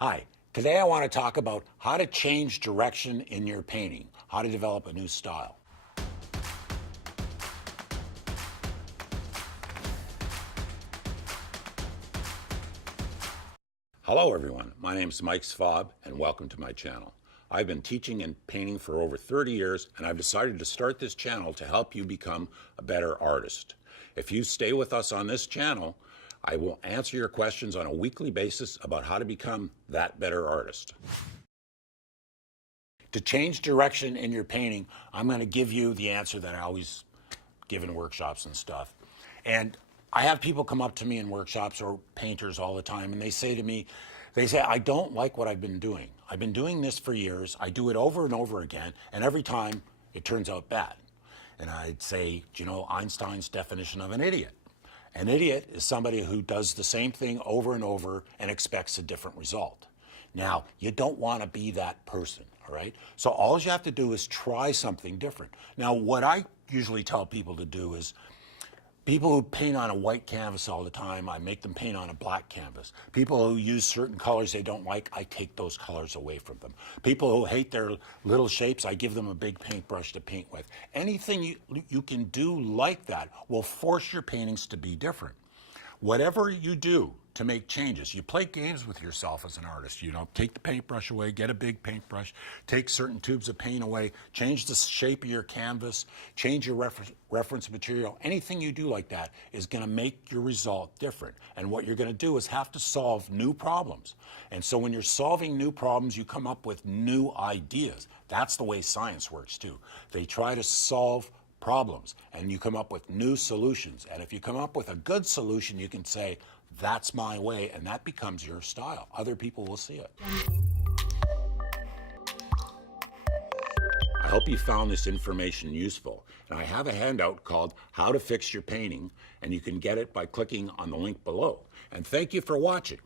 Hi, today I want to talk about how to change direction in your painting, how to develop a new style. Hello everyone, my name is Mike Svob and welcome to my channel. I've been teaching and painting for over 30 years and I've decided to start this channel to help you become a better artist. If you stay with us on this channel, I will answer your questions on a weekly basis about how to become that better artist. To change direction in your painting, I'm going to give you the answer that I always give in workshops and stuff. And I have people come up to me in workshops or painters all the time and they say to me, I don't like what I've been doing. I've been doing this for years. I do it over and over again, and every time it turns out bad. And I'd say, do you know Einstein's definition of an idiot? An idiot is somebody who does the same thing over and over and expects a different result. Now, you don't want to be that person, all right? So all you have to do is try something different. Now, what I usually tell people to do is, people who paint on a white canvas all the time, I make them paint on a black canvas. People who use certain colors they don't like, I take those colors away from them. People who hate their little shapes, I give them a big paintbrush to paint with. Anything you can do like that will force your paintings to be different. Whatever you do to make changes, you play games with yourself as an artist. You know, take the paintbrush away, get a big paintbrush, take certain tubes of paint away, change the shape of your canvas, change your reference material. Anything you do like that is going to make your result different. And what you're going to do is have to solve new problems. And so when you're solving new problems, you come up with new ideas. That's the way science works too. They try to solve problems and you come up with new solutions. And if you come up with a good solution, you can say, that's my way, and that becomes your style. Other people will see it. I hope you found this information useful. And I have a handout called How to Fix Your Painting, and you can get it by clicking on the link below. And thank you for watching.